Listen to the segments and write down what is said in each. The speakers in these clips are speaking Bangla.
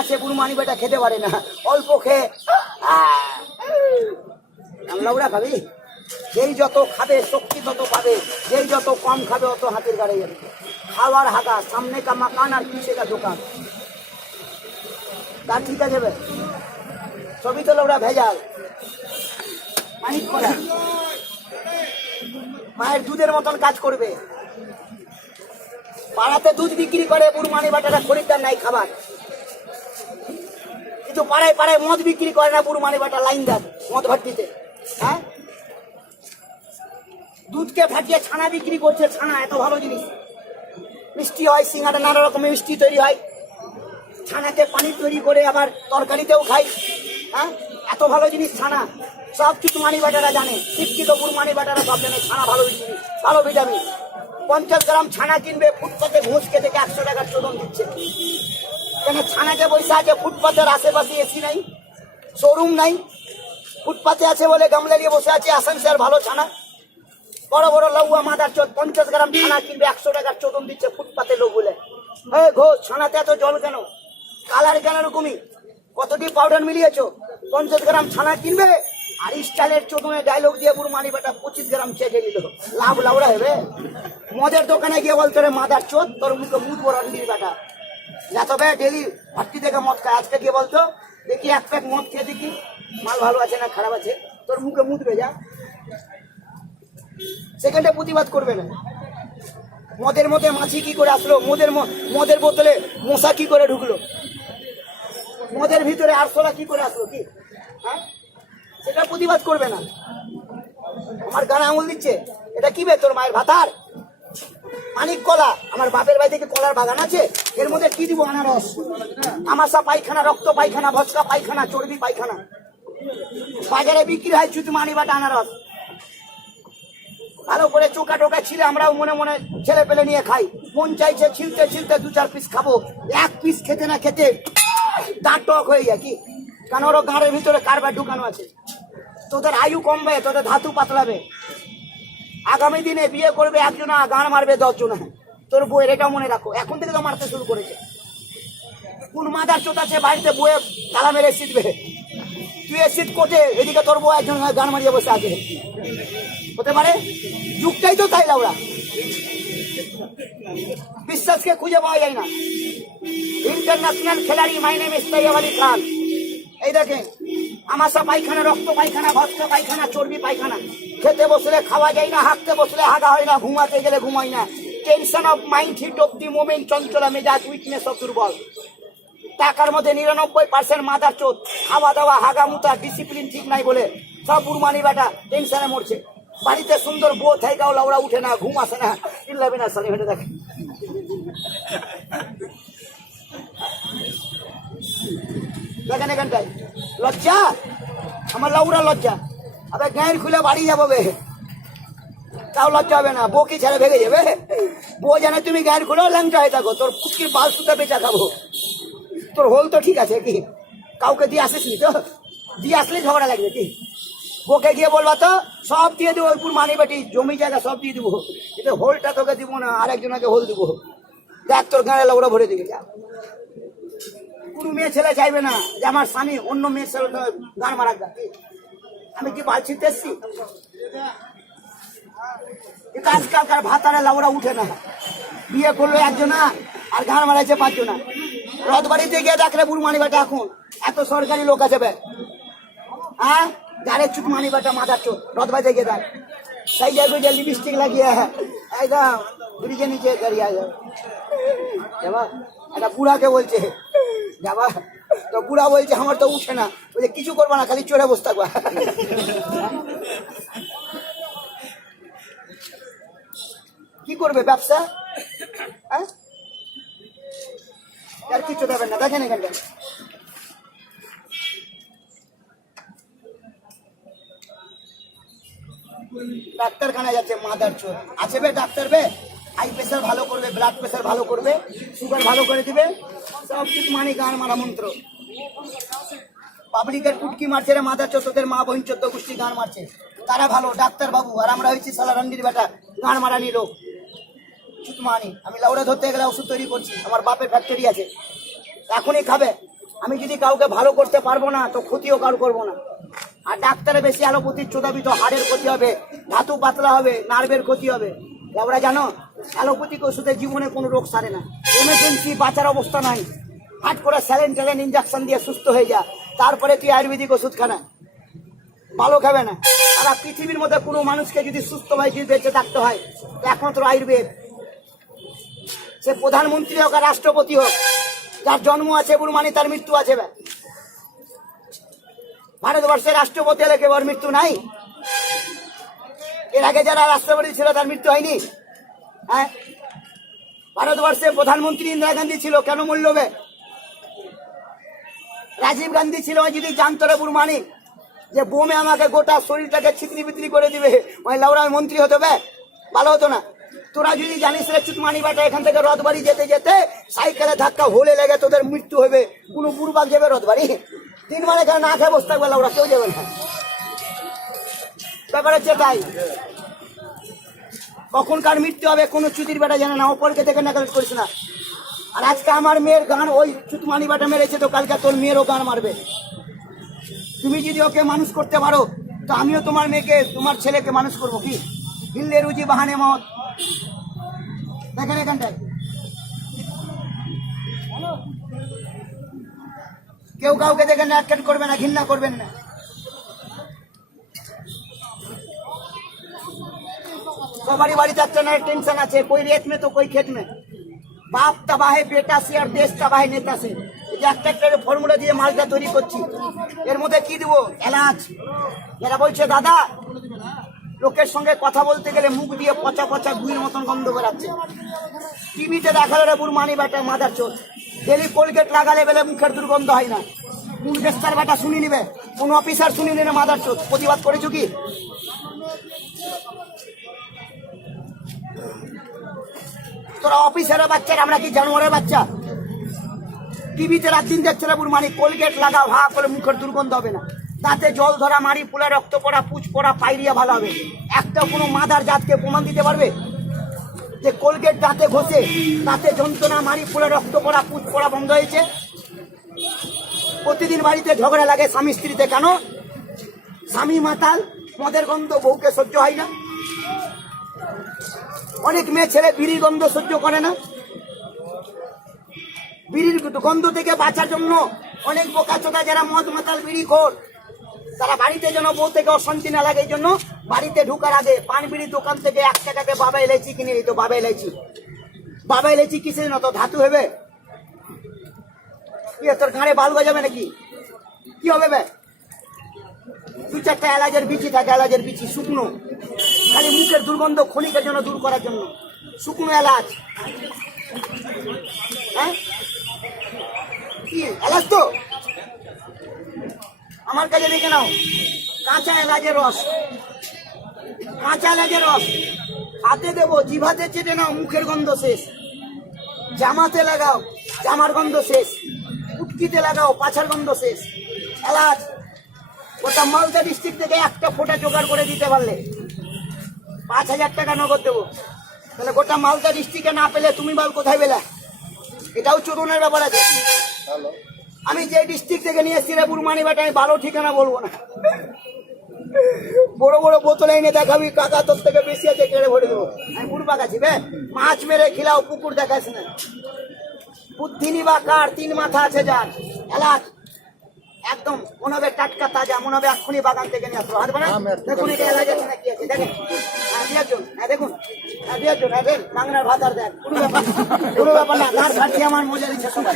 আছে বুড়মানি বেটা খেতে পারে না, অল্প খেয়ে লাউড়া খাবি। যেই যত খাবে শক্তি তত পাবে, যেই যত কম খাবে অত হাতের গাড়ে যাবে। খাওয়ার হাগা, সামনে কা মাকান আর পিছে কা দোকান, তার ঠিক আছে সবই তো লাউড়া ভেজাল। মানিক করা মায়ের দুধের মতন কাজ করবে। পাড়াতে দুধ বিক্রি করে বুড়মানি বাটারা, খরিদ্দার নাই খাবার। কিন্তু পাড়ায় পাড়ায় মদ বিক্রি করে না বুড়মানি বাটা, লাইনদার মদ ভাটিতে। হ্যাঁ, দুধকে ফাটিয়ে ছানা বিক্রি করছে। ছানা এত ভালো জিনিস, মিষ্টি হয়, সিঙ্গাড়া নানা রকমের মিষ্টি তৈরি হয়। ছানাতে পানি তৈরি করে আবার তরকারিতেও খাই। হ্যাঁ, এত ভালো জিনিস ছানা। সব চুটমানি বাটারা জানে, শিক্ষিত বুড়মানি বাটারা সব জানে ছানা ভালো জিনিস, ভালো ভিটামিন। 50 গ্রাম ছানা কিনবে, ফুটপাতে ঘুষ খেতে 100 টাকার চোদন দিচ্ছে। কেন? ছানাকে পয়সা আছে। ফুটপাতের আশেপাশে এসি নাই, শোরুম নাই, ফুটপাতে আছে বলে গামলা নিয়ে বসে আছে। আসানসোল ভালো ছানা, বড় বড় লউয়া মাদার চোদ 50 গ্রাম ছানা কিনবে 100 টাকার চোদন দিচ্ছে ফুটপাতে লোক বলে। হ্যাঁ ঘোষ, ছানাতে এত জল কেন, কালার কেন এরকমই? কতটি পাউডার মিলিয়েছো? 50 গ্রাম ছানা কিনবে আর স্টাইলের চোদনে ডায়লগ দিয়ে বুড়মানি বেটা 25 গ্রাম চেটে নিল। লাভ লাউড়া হবে। মদের দোকানে গিয়ে বলতো রে মাদার চোদ, তোর মুখে মুদ বড় রন্ডির বেটা, যা তবে ডেলি ভাট্টি থেকে মদ খায়। আজকে গিয়ে বলতো দেখি এক প্যাক মদ খেয়ে দেখি মাল ভালো আছে না খারাপ আছে, তোর মুখে মুদবে যা। সেখানটা প্রতিবাদ করবে না। মদের মধ্যে মাছি কি করে আসলো, মদের বোতলে মশা কি করে ঢুকলো, মদের ভিতরে আরশোলা কি করে আসলো, কি? হ্যাঁ, সেটা প্রতিবাদ করবে না। আমার গানে আঙুল দিচ্ছে, এটা কি বে তোর মায়ের ভাতার? মানিক কলা, আমার বাপের বাড়ি থেকে কলার বাগান আছে, এর মধ্যে কি দিব? আনারস, আমাশা পায়খানা, রক্ত পায়খানা, ভস্কা পায়খানা, চর্বি পায়খানা। বাজারে বিক্রি হয় চুতমানি বাটা আনারস। ভালো করে চোকা টোকা ছিলে আমরাও মনে মনে ছেলে পেলে নিয়ে খাই। মন চাইছে ছিলতে ছিলতে 2-4 পিস খাবো, এক পিস খেতে না খেতে দাঁত টক হয়ে যায়। কি? কারণ ওর গাঁড়ের ভিতরে কারবার ঢুকানো আছে। তোদের আয়ু কমবে, তোদের ধাতু পাতলাবে। আগামী দিনে বিয়ে করবে একজনা, গান মারবে 10 জনা। তোর বইয়ের এটাও মনে রাখো, এখন থেকে তো মারতে শুরু করেছে। কোন মাদার চোদ আছে বাড়িতে বইয়ে তালা মেরে শীতবে? তুই শীত কোটে, এদিকে তোর বউ একজন গান মারিয়ে বসে আছে। হতে পারে, যুগটাই তো তাই লাউড়া। বিশ্বাসকে খুঁজে পাওয়া যায় না। ইন্টারন্যাশনাল খেলাড়ি মাই নেম সাইফ আলী খান। এই দেখেন, আমাশা পায়খানা, রক্ত পায়খানা, ভস্কা পায়খানা, চর্বি পায়খানা। খেতে বসলে খাওয়া যায় না, হাঁটতে বসলে হাগা হয় না, ঘুমাতে গেলে ঘুমাই না। Tension of mind, heat of the moment, চঞ্চলা মেজাজ, উইকনেস অফ দুর্বল। টাকার মধ্যে 99% মাদার চোদ। খাওয়া দাওয়া, হাগা মুতা, ডিসিপ্লিন ঠিক নাই বলে সব বুড়মানি বেটা টেনশনে মরছে। বাড়িতে সুন্দর বউ থাইকাও লাউড়া উঠে না, ঘুম আসে না। চিল্লাবে না সালি হেঁটে দেখে। দেখেন এখানটায় লজ্জা, আমার লাউড়া লজ্জা। আবার গায়ের খুলে বাড়ি যাবো বে, তাও লজ্জা হবে না। বউ কি ছেড়ে ভেঙে যাবে? বউ জানে তুমি গায়ের খুলেও ল্যাংটা হয়ে থাকো, তোর ফুটকির বাল সুতা বেচা খাবো। তোর হোল তো ঠিক আছে, কি কাউকে দিয়ে আসিস নি তো? দিয়ে আসলে ঝগড়া লাগবে। কি বউকে গিয়ে বলবা তো সব দিয়ে দেবো, বুড়মানি বেটি জমি জায়গা সব দিয়ে দেবো, কিন্তু হোলটা তোকে দিব না, আরেকজনকে হোল দিব। দেখ তোর গাঁড়ে লাউড়া ভরে দিবে। যা, কোনো মেয়ে ছেলে চাইবে না যে আমার স্বামী অন্য মেয়ের ছেলে গান মারা। আমি কি বালছিতে এসছি? আজকালকার ভাতারে লাউড়া উঠে না। বিয়ে করলো একজনা আর গান মারাইছে 5 জনা। রথবাড়িতে গিয়ে দেখলে বুড়মানি বেটা এখন এত সরকারি লোক আছে বে। হ্যাঁ, যারে চুটমানি বেটা মাথার চোখ, রথবাড়িতে গিয়ে দেখ সেই জায়গায় লিপস্টিক লাগিয়ে একদম ব্রিজে নিচে দাঁড়িয়ে যাবা। একটা বুড়াকে বলছে যাবা, তো বুড়া বলছে আমার তো উঠে না, বলছে কিছু করবা না, খালি চড়ে বসে থাকবা। কি করবে ব্যবসা? হ্যাঁ, আর কিছু দেবেন না। দেখেন এখানটা ডাক্তারখানায় যাচ্ছে মাদার চোদ আছে বে। ডাক্তার বে হাই প্রেশার ভালো করবে, ব্লাড প্রেশার ভালো করবে, সুগার ভালো করে দিবে, সব কিছু মানে গান মারা মন্ত্র। পাবলিকের কুটকি মারছে রে মাদার চোদ, তোদের মা বোন 14 গোষ্ঠী গান মারছে, তারা ভালো ডাক্তার বাবু, আর আমরা হয়েছি সালা রন্ডির বেটা গান মারানি লোক। চুতমানি। আমি লাউড়া ধরতে গেলে ওষুধ তৈরি করছি, আমার বাপের ফ্যাক্টরি আছে, এখনই খাবে আমি যদি কাউকে ভালো করতে পারবো না তো ক্ষতিও কারো করবো না। আর ডাক্তারে বেশি অ্যালোপ্যাথির চোদাবি তো হাড়ের ক্ষতি হবে, ধাতু পাতলা হবে, নার্ভের ক্ষতি হবে। ওরা জানো অ্যালোপ্যাথিক ওষুধে জীবনে কোনো রোগ সারে না। এমার্জেন্সি বাঁচার অবস্থা নাই, হাট করে স্যালাইন ট্যালাইন ইঞ্জেকশন দিয়ে সুস্থ হয়ে যা, তারপরে তুই আয়ুর্বেদিক ওষুধ খানা ভালো খাবে না। সারা পৃথিবীর মধ্যে কোনো মানুষকে যদি সুস্থভাবে যদি বেঁচে থাকতে হয় একমাত্র আয়ুর্বেদ। সে প্রধানমন্ত্রী হোক আর রাষ্ট্রপতি হোক, যার জন্ম আছে বুড়মানি তার মৃত্যু আছে। ভারতবর্ষের রাষ্ট্রপতি হলে কেউ মৃত্যু নাই? এর আগে যারা রাষ্ট্রপতি ছিল তার মৃত্যু হয়নি? হ্যাঁ, ভারতবর্ষের প্রধানমন্ত্রী ইন্দিরা গান্ধী ছিল, কেন মূল্য হবে? রাজীব গান্ধী ছিল, যদি জানতো রে বুড়মানি যে বোমে আমাকে গোটা শরীরটাকে ছিতরি বিতরি করে দিবে, ওই লাউড়া মন্ত্রী হতে হবে? ভালো হতো না? তোরা যদি জানিস রে চুতমানি বাটা এখান থেকে রথবাড়ি যেতে যেতে সাইকেলে ধাক্কা হলে লেগে তোদের মৃত্যু হবে, কোনো বুড়বাগ যাবে রথবাড়ি? 3 মাস এখানে না খেয়ে বসে থাকবে লাউড়া, কেউ যাবে না। ব্যাপার হচ্ছে তাই, কখন কার মৃত্যু হবে কোনো চুতির বেটা জানে না, অপরকে থেকে নেগলেক্ট করিস না। আর আজকে আমার মেয়ের গান ওই চুতমানি বাটা মেরেছে, তো কালকে তোর মেয়েরও গান মারবে। তুমি যদি ওকে মানুষ করতে পারো তো আমিও তোমার মেয়েকে তোমার ছেলেকে মানুষ করবো। কি হিল্লে রুজি বাহানে মত দেখেন এখানটায় কেউ কাউকে দেখে ন্যাটকেট করবে না, ঘৃণা করবেন না। সবারই বাড়িতে একটা না টেনশন আছে, কই রেত মে তো কই খেত মে, বাপ তাবাহে বেটা সে আর দেশ তাবাহে নেতা সে। একটা একটা ফর্মুলা দিয়ে মালটা তৈরি করছি, এর মধ্যে কি দিব? এলাচ। এরা বলছে দাদা লোকের সঙ্গে কথা বলতে গেলে মুখ দিয়ে পচা পচা গুইয়ের মতন গন্ধ বেরাচ্ছে। টিভিতে দেখালো রে বুড়মানি বেটা মাদার চোখ, ডেলি কোলগেট লাগালে বেলে মুখের দুর্গন্ধ হয় না। কোন বেস্টার বেটা শুনি নিবে, কোন অফিসার শুনি নিবে মাদার চোখ? প্রতিবাদ করেছো কি? তোরা অফিসারের বাচ্চারা, আমরা কি জানোয়ারের বাচ্চা? টিভিতে রাত দিন দেখছে না বুড়মানি কোলগেট লাগাও, হা করে মুখের দুর্গন্ধ হবে না, দাঁতে জল ধরা, মারি ফুলা, রক্ত পড়া, পুচ পড়া, পাইরিয়া ভালো হবে। একটা কোনো মাদার জাতকে প্রমাণ দিতে পারবে যে কোলগেট দাঁতে ঘষে দাঁতে যন্ত্রণা, মারি ফুলা, রক্ত পড়া, পুচ পড়া বন্ধ হয়েছে? প্রতিদিন বাড়িতে ঝগড়া লাগে স্বামী স্ত্রীতে, কেন? স্বামী মাতাল, মদের গন্ধ বউকে সহ্য হয় না। অনেক মেয়ে ছেলে বিড়ির গন্ধ সহ্য করে না। বিড়ির গন্ধ থেকে বাঁচার জন্য অনেক বোকাচোদা যারা মদ মাতাল বিড়ি খোর, তারা বাড়িতে যেন বউ থেকে অশান্তি না লাগে এই জন্য বাড়িতে ঢুকার আগে পান বিড়ির দোকান থেকে 1 টাকাতে বাবা এলাইচি কিনে দিত। বাবা এলাইচি, বাবা এলাইচি কিসের জন্য? তো ধাতু হবে কি? তোর ঘাড়ে বাল বাজাবে নাকি? কি হবে বে? 2-4টা এলাচের বিচি থাকে, এলাচের বিচি শুকনো, খালি মুখের দুর্গন্ধ ক্ষণিকের জন্য দূর করার জন্য শুকনো এলাচ। হ্যাঁ, কি এলাচ? তো আমার কাছে দেখে নাও, কাঁচা এলাচের রস, কাঁচা এলাচের রস হাতে দেবো, জিভাতে চেটে নাও, মুখের গন্ধ শেষ। জামাতে লাগাও, জামার গন্ধ শেষ। উটকিতে লাগাও, পাছার গন্ধ শেষ। এলাচ গোটা মালদা ডিস্ট্রিক্ট থেকে একটা ফোঁটা জোগাড় করে দিতে পারলে 5,000 টাকা নগদ দেবো। তাহলে গোটা মালদা ডিস্ট্রিক্টে না পেলে তুমি বাল কোথায় পেলে? এটাও চোদনের ব্যাপার আছে। আমি যে ডিস্ট্রিক্ট থেকে নিয়ে এসেছি রে বুড়মানি বেটা, আমি ভালো ঠিকানা বলবো না। বড় বড় বোতল এনে দেখাবি, কাকা তোর থেকে বেশি আছে, কেড়ে ভরে দেবো। আমি বুড়বা গাছি বে, মাছ মেরে খিলাও, পুকুর দেখাস না। বুদ্ধি নিবা কার, 3 মাথা আছে যার। এলাচ একদম মনে হবে টাটকা তাজা, মনে হবে এক্ষুনি বাগান থেকে নিয়ে আসলো। হাত বানান দেখুন, এটা এলাচ আছে না কি আছে দেখেন। হ্যাঁ দেখুন, বাংলার ভাতার দেখ, কোনো ব্যাপার না। গাছ ঘাটছি আমার মজা দিচ্ছে সবাই।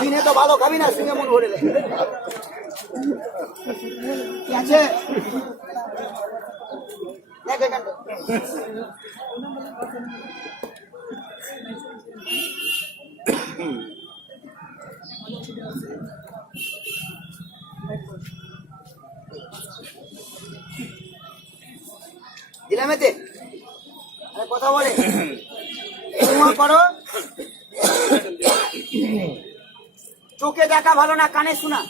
দিনে তো ভালো খাবি না, শুনে মন ভরে দেয়। কি আছে দেখ এখানটা। দিলাম এতে কথা বলে করো। চোখে দেখা ভালো না, কানে শোনা।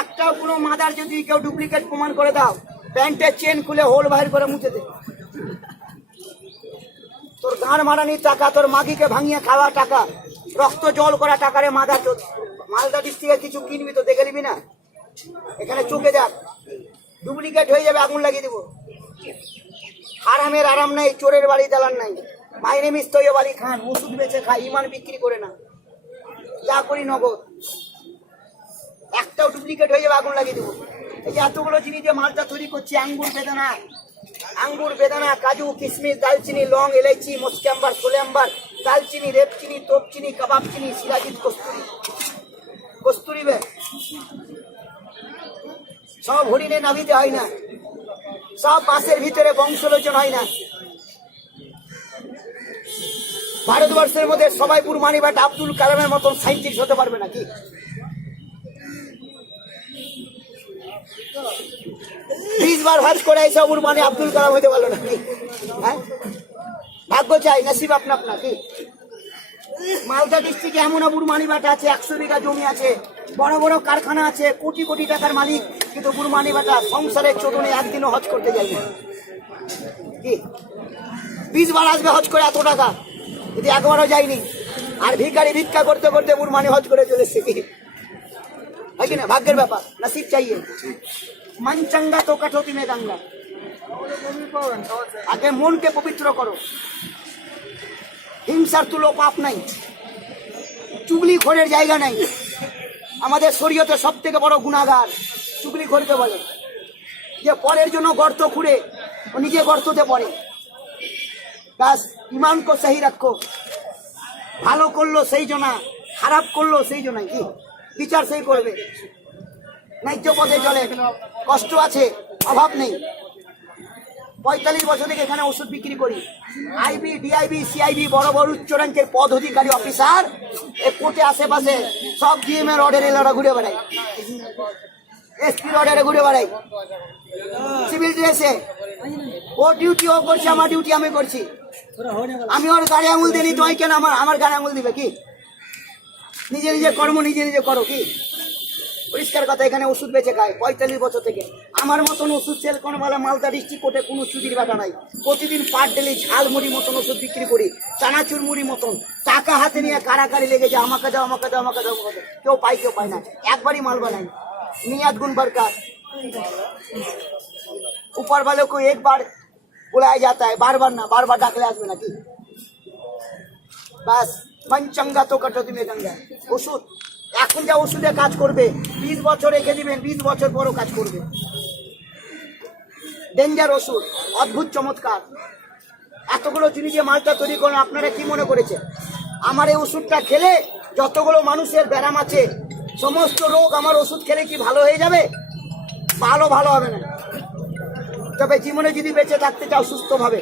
একটাও কোনো মাদার যদি কেউ ডুপ্লিকেট প্রমাণ করে দাও, প্যান্টের চেন খুলে হোল বাইর করে মুছে দে। তোর গাঁড় মারানির টাকা, তোর মাগিকে ভাঙিয়ে খাওয়া টাকা, রক্ত জল করা টাকারে মালদা ডিস্ট্রিক্টে কিছু কিনবি তো দেখে নিবি না, এখানে চোখে যাক, ডুপ্লিকেট হয়ে যাবে, আগুন লাগিয়ে দেবো। হারামের আরাম নাই, চোরের বাড়ি দালান নাই, মাইনে মিস্তয় বাড়ি খান, ওষুধ বেচে খায়, ইমান বিক্রি করে না, যা করি নগদ, একটাও ডুপ্লিকেট হয়ে যাবে, আগুন লাগিয়ে দেবো। এই যে এতগুলো জিনিস যে মালটা তৈরি করছে, আঙ্গুর বেদানা, কাজু, কিশমিশ, দালচিনি, লং, এলাইচি, মস্কে আম্বার, ছোলে আম্বার, দালচিনি, রেপচিনি, তোপচিনি, কাবাব চিনি, সিরাজিৎ, কস্তুরি বে সব হরিণে নাভিতে হয় না, সব বাসের ভিতরে বংশলোচন হয় না। ভারতবর্ষের মধ্যে সবাই বুরমানি বাট আব্দুল কালামের মতন সাইন্টিস্ট হতে পারবে নাকি? 20 বার হজ করে এসে বুরমানি আব্দুল কালাম হতে পারলো নাকি? হ্যাঁ, ভাগ্য চাই, নসিব আপনা আপনা কি? মালদা ডিস্ট্রিক্টে এমন বুরমানি বাটা আছে, 100 বিঘা জমি আছে, বড় বড় কারখানা আছে, কোটি কোটি টাকার মালিক, কিন্তু বুরমানি বাটা সংসারের চোদনে একদিনও হজ করতে যায়নি কি? 20 বার আসবে হজ করে, এত টাকা, যদি একবারও যায়নি। আর ভিখারি ভিক্ষা করতে করতে বুরমানি হজ করে চলে এসছে, কি হয় কিনা? ভাগ্যের ব্যাপার, নসিব চাইয়ে। मन चंगा तो कठौती में गंगा। আগে মনকে পবিত্র করো, হিংসার তুলো পাপ নাই, চুগলিখোরের জায়গা নাই। আমাদের শরীয়তে সব থেকে বড় গুনাহগার চুগলিখোরকে বলে, যে পরের জন্য গর্ত খুঁড়ে ও নিজে গর্ততে পড়ে। ব্যাস, ইমানকে সহি রাখো, ভালো করলো সেই জনা, খারাপ করলো সেই জনাই, কি বিচার সেই করবে। ন্যায্য পথে চলে, কষ্ট আছে, অভাব নেই। 45 বছর থেকে এখানে ওষুধ বিক্রি করি। আইবি, ডিআইবি, সিআইবি, বড় বড় উচ্চ র্যাঙ্কের পদ অধিকারী অফিসার এই কোর্টে আশেপাশে সব জিএম এর অর্ডারে এলারা ঘুরে বেড়ায়, এসপির অর্ডারে ঘুরে বেড়ায়, সিভিল ড্রেসে। ও ডিউটি ও করছে, আমার ডিউটি আমি করছি। আমি ওর গাড়ি আঙুল দিই, তো কেন আমার গাড়ি আঙুল দিবে? কি নিজে নিজে কর্ম নিজে নিজে করো, কি পরিষ্কার কথা। এখানে ওষুধ বেচে খায় 45 বছর থেকে। আমার মতন ওষুধ সেল কোনো বলে মালদা ডিস্ট্রিক্ট কোর্টে কোনো চুদির বাটা নাই। প্রতিদিন পার ডেলি ঝালমুড়ি মতন ওষুধ বিক্রি করি, চানাচুর মুড়ি মতন। টাকা হাতে নিয়ে কারাকারি লেগেছে, আমাকে দাও আমাকে দাও আমাকে দাও, কেউ পায় কেউ পায় না। একবারই মাল বানাই, নিয়াত গুণ बरकत, ऊपर वाले को एक बार बुलाया जाता है, बार बार ना, बार बार डाकले আসবে নাকি? বাস, मन चंगा तो कटौती में गंगा। ওষুধ এখন যা ওষুধে কাজ করবে, 20 বছর রেখে দিবেন, 20 বছর পরও কাজ করবে। ডেঞ্জার ওষুধ, অদ্ভুত চমৎকার। এতগুলো জিনিস যে মালটা তৈরি করেন, আপনারা কি মনে করেছেন আমার এই ওষুধটা খেলে যতগুলো মানুষের ব্যারাম আছে সমস্ত রোগ আমার ওষুধ খেলে কি ভালো হয়ে যাবে? ভালো হবে না। তবে জীবনে যদি বেঁচে থাকতে চাও সুস্থভাবে,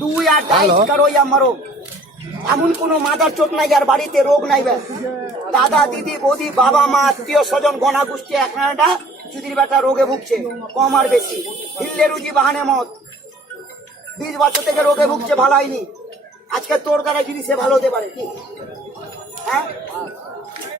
2 আর ডাইট করো আমারও। এমন কোনো মাদার চোট নাই যার বাড়িতে রোগ নাই। দাদা, দিদি, বৌদি, বাবা, মা, আত্মীয় স্বজন, গণা গোষ্ঠী একটা চুদির বেটা রোগে ভুগছে, কম আর বেশি। হিল্লে রুজি বাহানে মত, 20 বছর থেকে রোগে ভুগছে, ভালো হয়নি। আজকে তোর দ্বারা যদি সে ভালো হতে পারে, কি হ্যাঁ?